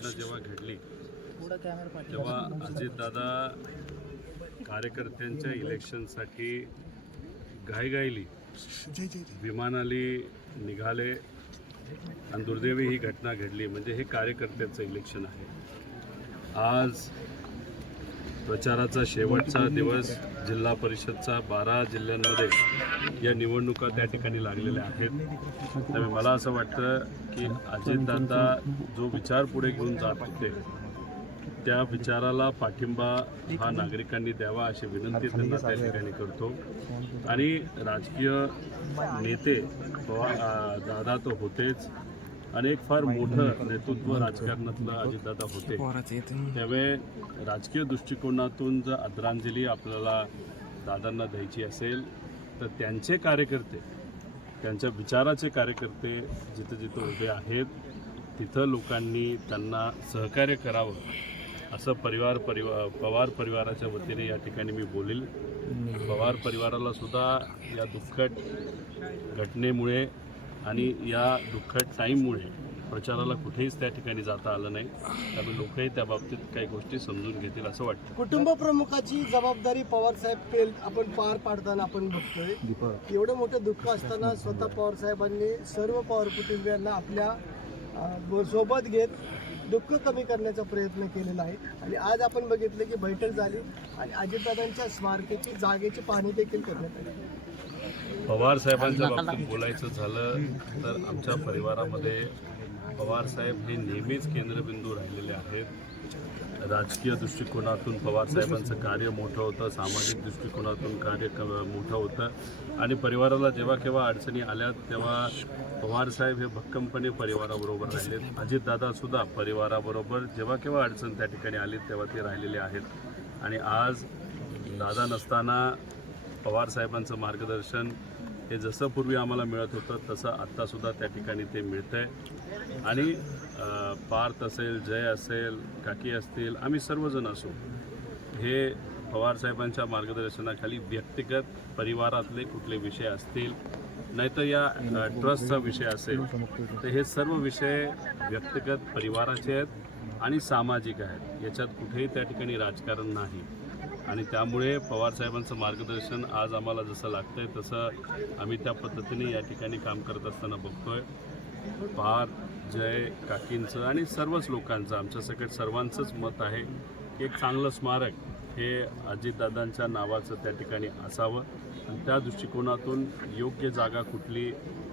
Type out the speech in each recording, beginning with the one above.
घटना जेव्हा घडली तेव्हा अजितदादा कार्यकर्त्यांच्या इलेक्शनसाठी घाईघाईली विमानाली निघाले आणि दुर्दैवी ही घटना घडली। म्हणजे हे कार्यकर्त्यांचं इलेक्शन आहे। आज प्रचाराचा शेवटचा दिवस, जिल्हा परिषदचा 12 जिल्ह्यांमध्ये या निवडणुका त्या ठिकाणी लागलेल्या आहेत। त्यामुळे मला असं वाटतं की अजितदादा जो विचार पुढे घेऊन जात होते त्या विचाराला पाठिंबा हा नागरिकांनी द्यावा अशी विनंती त्यांना त्या ठिकाणी करतो। आणि राजकीय नेते दादा तो होतेच, अनेक फार मोठं नेतृत्व राजकारणातलं अजितदादा होते। त्यामुळे राजकीय दृष्टिकोनातून जर आदरांजली आपल्याला दादांना द्यायची असेल तर त्यांचे कार्यकर्ते, त्यांच्या विचाराचे कार्यकर्ते जिथं जिथं उभे आहेत तिथं लोकांनी त्यांना सहकार्य करावं असं पवार परिवाराच्या वतीने या ठिकाणी मी बोलेल। पवार परिवाराला सुद्धा या दुःखद घटनेमुळे आणि या दुःखद टाईममुळे प्रचाराला कुठेच त्या ठिकाणी जाता आलं नाही। त्यामुळे लोकही त्या बाबतीत काही गोष्टी समजून घेतील असं वाटतं। कुटुंब प्रमुखाची जबाबदारी पवारसाहेब आपण पार पाडताना आपण बघतोय। एवढं मोठं दुःख असताना स्वतः पवारसाहेबांनी सर्व पवार कुटुंबियांना आपल्या सोबत घेत दुःख कमी करण्याचा प्रयत्न केलेला आहे। आणि आज आपण बघितलं की बैठक झाली आणि अजितदादांच्या स्मारकाची जागेची पाहणी देखील करण्यात आली। पवार साहेबांच्या बाबतीत बोलायचं झालं तर आमच्या परिवारामध्ये पवार साहेब हे नेहमीच केंद्रबिंदू राहिलेले आहेत। राजकीय दृष्टिकोनातून पवार साहेबांचं कार्य मोठं होतं, सामाजिक दृष्टिकोनातून कार्य मोठं होतं आणि परिवाराला जेव्हा केव्हा अडचणी आल्या तेव्हा पवार साहेब हे भक्कमपणे परिवाराबरोबर राहिलेत। अजितदादा सुद्धा परिवाराबरोबर जेव्हा केव्हा अडचण त्या ठिकाणी आली तेव्हा ते राहिलेले आहेत। आणि आज दादा नसताना पवार साहेबांचं मार्गदर्शन हे जसं पूर्वी आम्हाला मिळत होतं तसं आत्तासुद्धा त्या ठिकाणी ते मिळतंय। आणि पार्थ असेल, जय असेल, काकी असतील, आम्ही सर्वजण असो हे पवारसाहेबांच्या मार्गदर्शनाखाली व्यक्तिगत परिवारातले कुठले विषय असतील नाहीतर या ट्रस्टचा विषय असेल तर हे सर्व विषय व्यक्तिगत परिवाराचे आहेत आणि सामाजिक आहेत। याच्यात कुठेही त्या ठिकाणी राजकारण नाही। आणि त्यामुळे पवारसाहेबांचं मार्गदर्शन आज आम्हाला जसं लागतंय तसं आम्ही त्या पद्धतीने या ठिकाणी काम करत असताना बघतोय। पार्थ, जय, काकींचं आणि सर्वच लोकांचं, आमच्या सकट सर्वांचंच मत आहे की एक चांगलं स्मारक हे अजितदादांच्या नावाचं त्या ठिकाणी असावं। आणि त्या दृष्टिकोनातून योग्य जागा कुठली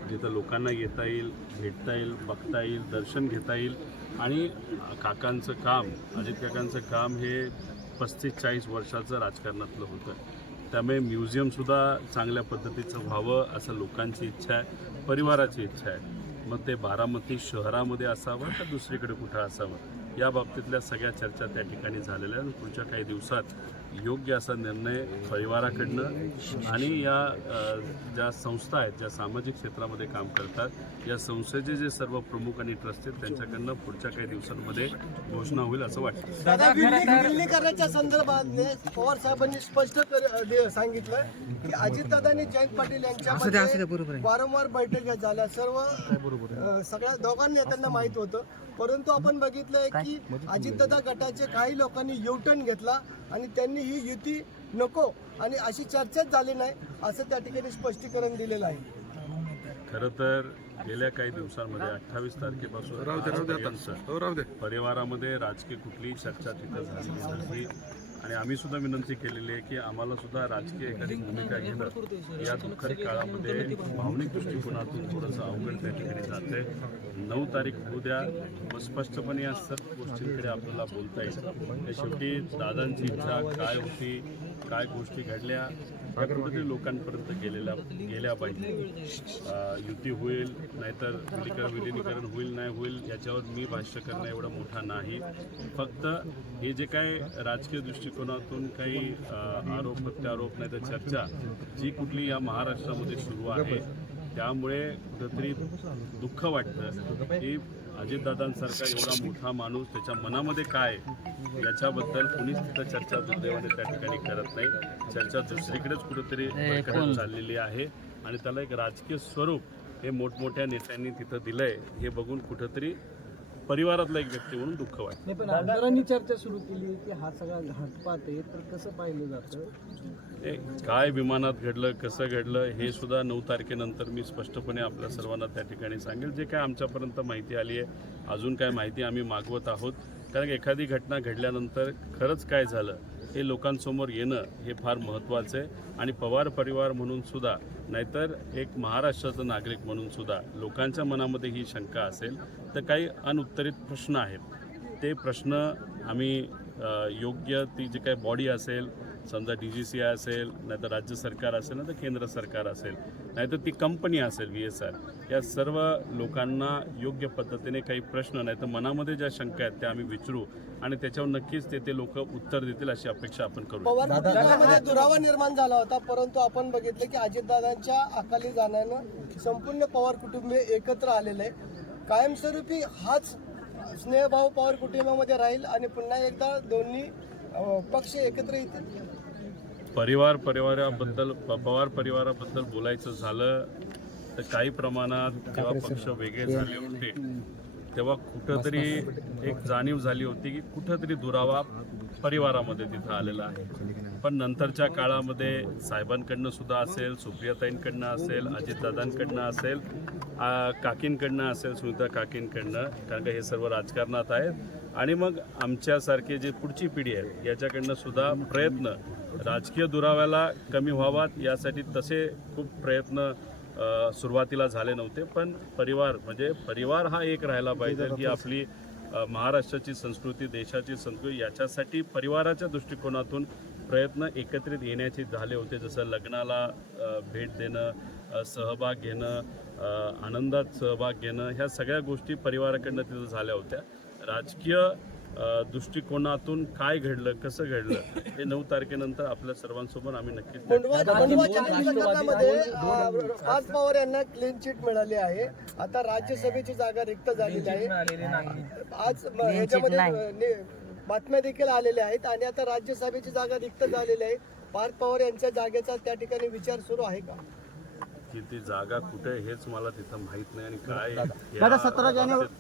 जिथं लोकांना येता येईल, भेटता येईल, बघता येईल, दर्शन घेता येईल। आणि काकांचं काम, अजित काकांचं काम हे 35-40 वर्षाचं राजकारणातलं होतं। त्यामुळे म्युझियमसुद्धा चांगल्या पद्धतीचं व्हावं असं लोकांची इच्छा आहे, परिवाराची इच्छा आहे। मग ते बारामती शहरामध्ये असावं का दुसरीकडे कुठं असावं या बाबतीतल्या सगळ्या चर्चा त्या ठिकाणी झालेल्या आहेत। पुढच्या काही दिवसात योग्य असा निर्णय परिवाराकडनं आणि या ज्या संस्था आहेत ज्या सामाजिक क्षेत्रामध्ये काम करतात या संस्थेचे जे सर्व प्रमुख आणि ट्रस्ट आहेत त्यांच्याकडनं पुढच्या काही दिवसांमध्ये घोषणा होईल असं वाटतं। दादा, विलीनीकरणाच्या संदर्भात पवार साहेबांनी स्पष्ट सांगितलं की अजितदादांनी जयंत पाटील यांच्यामध्ये वारंवार बैठका झाल्या, सगळ्या दोघांनी नेत्यांना माहीत होतं। परंतु आपण बघितलंय की अजितदादा गटाचे काही लोकांनी युटर्न घेतला आणि त्यांनी ही युती नको आणि अशी चर्चाच झाली नाही असं त्या ठिकाणी स्पष्टीकरण दिलेलं आहे। खरं तर गेल्या काही दिवसांमध्ये 28 तारखेपासून परिवारामध्ये राजकीय कुठलीही चर्चा तिथं झालेली नाही। आणि आम्ही सुद्धा विनंती केलेली आहे की आम्हाला सुद्धा राजकीय एखादी भूमिका घेणं या दुःखद काळामध्ये भावनिक दृष्टिकोनातून थोडंसं अवघड त्या ठिकाणी जाते। 9 तारीख होऊ द्या, मग स्पष्टपणे या सर्व गोष्टींकडे आपल्याला बोलता येईल। शेवटी दादांची इच्छा काय होती, काय गोष्टी घडल्या या कुठेतरी लोकांपर्यंत गेल्या पाहिजे। युती होईल नाहीतर विलिनीकरण होईल नाही होईल याच्यावर मी भाष्य करणं एवढा मोठा नाही। फक्त हे जे काय राजकीय दृष्टिकोनातून काही आरोप प्रत्यारोप नाही तर चर्चा जी कुठली या महाराष्ट्रामध्ये सुरू आहे त्यामुळे कुठंतरी दुःख वाटतं की अजितदादांसारखा एवढा मोठा माणूस त्याच्या मनामध्ये काय याच्याबद्दल कुणीच तिथं चर्चा दुर्दैवाने त्या ठिकाणी करत नाही। चर्चा दुसरीकडेच कुठेतरी चाललेली आहे आणि त्याला एक राजकीय स्वरूप हे मोठमोठ्या नेत्यांनी तिथं दिलंय हे बघून कुठंतरी परिवारातला एक व्यक्ती म्हणून दुःख वाटतं. नाही, पण आमदारांनी चर्चा सुरू केली की हा सगळा घातपात आहे, तर कसं पाहिलं जातं? हे काय विमानात घडलं, कसं घडलं, हे सुद्धा 9 तारखेनंतर मी स्पष्टपणे आपल्या सर्वांना त्या ठिकाणी सांगेल. जे काय आमच्यापर्यंत माहिती आली आहे, अजून काय माहिती आम्ही मागवत आहोत. कारण एखादी घटना घडल्यानंतर खरंच काय झालं हे लोकांसमोर येणं हे फार महत्त्वाचं आहे. आणि पवार परिवार म्हणून सुद्धा, नाहीतर एक महाराष्ट्राचा नागरिक म्हणून सुद्धा लोकांच्या मनामध्ये ही शंका असेल तर काही अनुत्तरित प्रश्न आहेत. ते प्रश्न आम्ही योग्य ती जी काही बॉडी असेल, समजा DGCI असेल, नाहीतर राज्य सरकार असेल, नाहीतर केंद्र सरकार असेल, नाहीतर ती कंपनी असेल VSR, या सर्व लोकांना योग्य पद्धतीने काही प्रश्न नाही तर मनामध्ये ज्या शंका आहेत त्या आम्ही विचारू आणि त्याच्यावर नक्कीच ते लोक उत्तर देतील अशी अपेक्षा आपण करू. पवार कुटुंबामध्ये दुरावा निर्माण झाला होता, परंतु आपण बघितलं की अजितदादांच्या अकाली जाण्यानं संपूर्ण पवार कुटुंब एकत्र आलेलं आहे. कायमस्वरूपी हाच स्नेहभाव पवार कुटुंबामध्ये राहील आणि पुन्हा एकदा दोन्ही पक्ष एकत्र येतील. पवार परिवाराबद्दल बोलायचं झालं तर काही प्रमाणात जेव्हा पक्ष वेगळे झाले होते तेव्हा कुठंतरी एक जाणीव झाली होती की कुठंतरी दुरावा परिवारामध्ये तिथं आलेला आहे. पण नंतरच्या काळामध्ये साहेबांकडनं सुद्धा असेल, सुप्रियाताईंकडनं असेल, अजितदादांकडनं असेल, काकींकडनं असेल, सुनीता काकींकडनं, कारण का हे सर्व राजकारणात आहेत. आणि मग आमच्यासारखे जे पुढची पिढी आहे याच्याकडनं सुद्धा प्रयत्न राजकीय दुराव्याला कमी व्हावात यासाठी तसे खूप प्रयत्न सुरुवातीला झाले नव्हते. पण परिवार हा एक राहायला पाहिजे ही आपली महाराष्ट्राची संस्कृती, देशाची संस्कृती, याच्यासाठी परिवाराच्या दृष्टिकोनातून प्रयत्न एकत्रित येण्याचे झाले होते. जसं लग्नाला भेट देणं, सहभाग घेणं, आनंदात सहभाग घेणं, ह्या सगळ्या गोष्टी परिवाराकडनं तिथं झाल्या होत्या. राजकीय दृष्टिकोनातून काय घडलं, कसं घडलं हे 9 तारखेनंतर आपल्या सर्वांसोबत आम्ही नक्कीच. पाच पवार यांना क्लीन चिट मिळाली आहे. आता राज्यसभेची जागा रिक्त झालेली आहे. आज याच्यामध्ये बातम्या देखील आलेल्या आहेत आणि आता राज्यसभेची जागा रिक्त झालेली आहे. पार्थ पवार यांच्या जागेचा त्या ठिकाणी विचार सुरू आहे का? की ती जागा कुठे हेच मला तिथं माहीत नाही आणि काय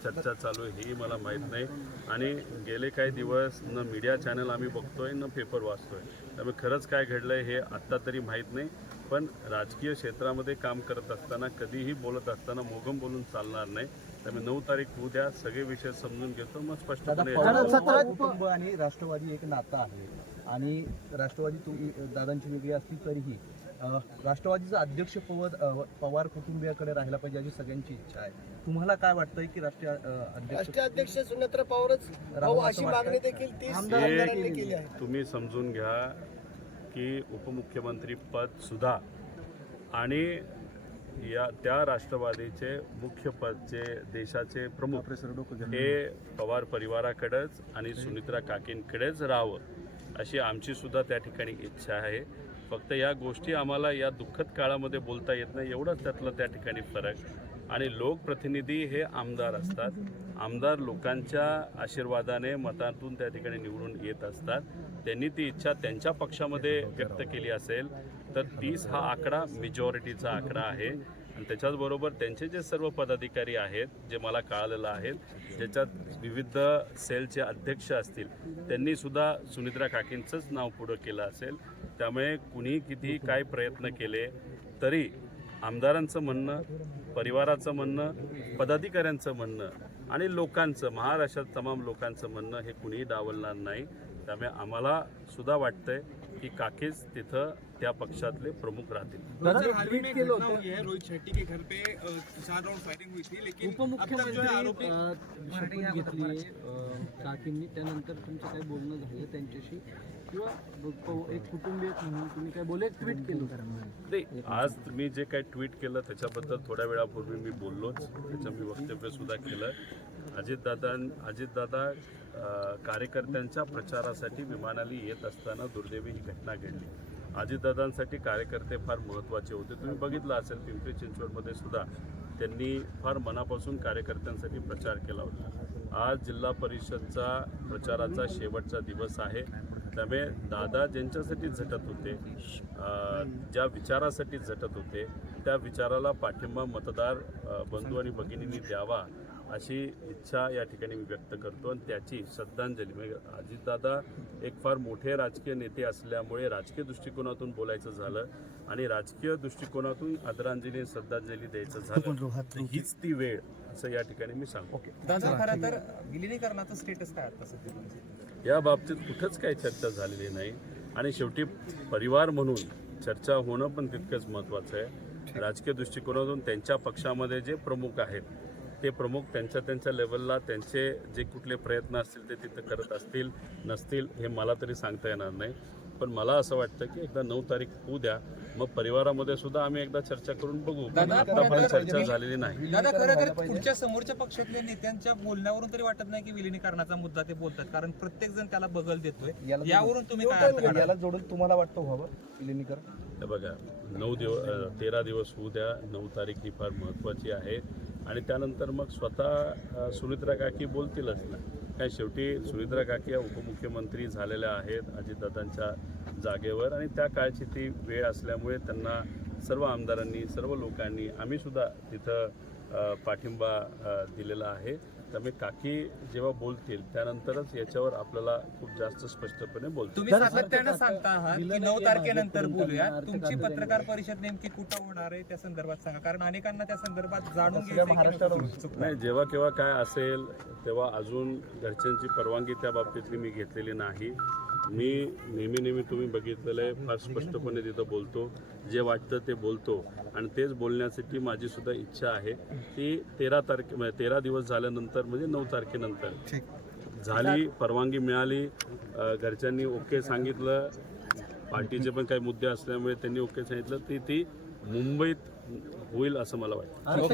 चर्चा चालू आहे हेही मला माहीत नाही. आणि गेले काही दिवस न मीडिया चॅनल आम्ही बघतोय न पेपर वाचतोय, त्यामुळे खरंच काय घडलंय हे आत्ता तरी माहीत नाही. पण राजकीय क्षेत्रामध्ये काम करत असताना, कधीही बोलत असताना मोगम बोलून चालणार नाही. त्यामुळे 9 तारीख उद्या सगळे विषय समजून घेतो, मग स्पष्टपणे. कुटुंब आणि राष्ट्रवादी एक नातं आहे आणि राष्ट्रवादी दादांची वेगळी असली तरीही राष्ट्रवादीचं अध्यक्षपद पवार कुटुंबियाकडे राहायला पाहिजे अशी सगळ्यांची इच्छा आहे. तुम्हाला काय वाटतंय की राष्ट्रीय अध्यक्ष सुनेत्र पवारच अशी मागणी देखील 30 आमदारांनी केली आहे. तुम्ही समजून घ्या की उपमुख्यमंत्री पद सुद्धा आणि त्या राष्ट्रवादीचे मुख्य पदचे देशाचे प्रमुख हे पवार परिवाराकडेच आणि सुनित्रा काकींकडेच राहावं अशी आमची सुद्धा त्या ठिकाणी इच्छा आहे. फक्त या गोष्टी आम्हाला या दुःखद काळामध्ये बोलता येत नाही, एवढंच त्यातलं त्या ठिकाणी फरक. आणि लोकप्रतिनिधी हे आमदार असतात. आमदार लोकांच्या आशीर्वादाने, मतातून त्या ठिकाणी निवडून येत असतात. त्यांनी ती इच्छा त्यांच्या पक्षामध्ये व्यक्त केली असेल तर 30 हा आकडा मेजॉरिटीचा आकडा आहे. आणि त्याच्याचबरोबर त्यांचे जे सर्व पदाधिकारी आहेत, जे मला कळालेलं आहे, ज्याच्यात विविध सेलचे अध्यक्ष असतील, त्यांनीसुद्धा सुनित्रा काकींचंच नाव पुढं केलं असेल. त्यामुळे कुणी किती काय प्रयत्न केले तरी आमदारांचं म्हणणं, परिवाराचं म्हणणं, पदाधिकाऱ्यांचं म्हणणं आणि लोकांचं, महाराष्ट्रात तमाम लोकांचं म्हणणं हे कुणीही डावलणार नाही. त्यामुळे आम्हाला सुद्धा वाटतंय की काकीच तिथं त्या पक्षातले प्रमुख राहतील. रोहित शेट्टी के घर पे 4 राउंड फायरिंग हुई थी, लेकिन उपमुख्यमंत्री शपथ घेतली काकींनी, त्यानंतर तुमचं काही बोलणं झालं त्यांच्याशी किंवा एक कुटुंबीय म्हणून तुम्ही काय बोलले, ट्विट केलं? नाही, आज मी जे काही ट्विट केलं त्याच्याबद्दल थोड्या वेळापूर्वी मी बोललोच, त्याचं मी वक्तव्यसुद्धा केलं. अजितदादा कार्यकर्त्यांच्या प्रचारासाठी विमानाने येत असताना दुर्दैवी ही घटना घडली. अजितदादांसाठी कार्यकर्ते फार महत्त्वाचे होते. तुम्ही बघितलं असेल पिंपरी चिंचवडमध्ये सुद्धा त्यांनी फार मनापासून कार्यकर्त्यांसाठी प्रचार केला होता. आज जिल्हा परिषदचा प्रचाराचा शेवटचा दिवस आहे. त्यामुळे दादा ज्यांच्यासाठी झटत होते, ज्या विचारासाठी झटत होते, त्या विचाराला पाठिंबा मतदार बंधू आणि भगिनींनी द्यावा अशी इच्छा या ठिकाणी मी व्यक्त करतो आणि त्याची श्रद्धांजली म्हणजे अजितदादा एक फार मोठे राजकीय नेते असल्यामुळे राजकीय दृष्टिकोनातून बोलायचं झालं आणि राजकीय दृष्टिकोनातून आदरांजली श्रद्धांजली द्यायचं झालं तर हीच ती वेळ असं या ठिकाणी मी सांगतो. दादा खरं तर विलिनीकरणाचं स्टेटस काय आता सध्या? या बाबतीत कुठंच काही चर्चा झालेली नाही आणि शेवटी परिवार म्हणून चर्चा होणं पण तितकंच महत्त्वाचं आहे. राजकीय दृष्टिकोनातून त्यांच्या पक्षामध्ये जे प्रमुख आहेत ते प्रमुख त्यांच्या लेवलला त्यांचे जे कुठले प्रयत्न असतील ते तिथं करत असतील नसतील हे मला तरी सांगता येणार नाही. पण मला असं वाटतं की एकदा 9 तारीख होऊ द्या, मग परिवारामध्ये सुद्धा आम्ही एकदा चर्चा करून बघू. पण आतापर्यंत चर्चा झालेली नाही. दादा खरं तर पुढच्या समोरच्या पक्षातल्या नेत्यांच्या बोलण्यावरून तरी वाटत नाही की विलिनीकरणाचा मुद्दा ते बोलतात, कारण प्रत्येक जण त्याला बगल देतोय. यावरून तुम्ही काय अर्थ काढाल? याला जोडून तुम्हाला वाटतं व्हावं विलिनीकरण? हे बघा 13 दिवस होऊ द्या. 9 तारीख ही फार महत्त्वाची आहे आणि त्यानंतर मग स्वतः सुनित्रा काकी बोलतीलच ना. काय शेवटी सुनित्रा काकी या उपमुख्यमंत्री झालेल्या आहेत अजितदादांच्या जागेवर आणि त्या काळची ती वेळ असल्यामुळे त्यांना सर्व आमदारांनी सर्व लोकांनी आम्ही सुद्धा तिथं पाठिंबा दिलेला आहे. त्यामुळे काकी जेव्हा बोलतील त्यानंतरच याच्यावर आपल्याला खूप जास्त स्पष्टपणे बोलतो. तुम्ही सातत्यानं सांगता आहात की 9 तारखेनंतर बोलूया. तुमची पत्रकार परिषद नेमकी कुठं होणार आहे त्या संदर्भात सांगा, कारण अनेकांना त्या संदर्भात जाणून घ्यायचं. नाही, जेव्हा केव्हा काय असेल तेव्हा अजून घरच्यांची परवानगी त्या बाबतीतली मी घेतलेली नाही. मी नेहमी तुम्ही बघितलेलं आहे फार स्पष्टपणे तिथं बोलतो, जे वाटतं ते बोलतो आणि तेच बोलण्यासाठी माझी सुद्धा इच्छा आहे की 13 दिवस झाल्यानंतर म्हणजे 9 तारखेनंतर झाली, परवानगी मिळाली, घरच्यांनी ओके सांगितलं, पार्टीचे पण काही मुद्दे असल्यामुळे त्यांनी ओके सांगितलं, ती मुंबईत होईल असं मला वाटतं.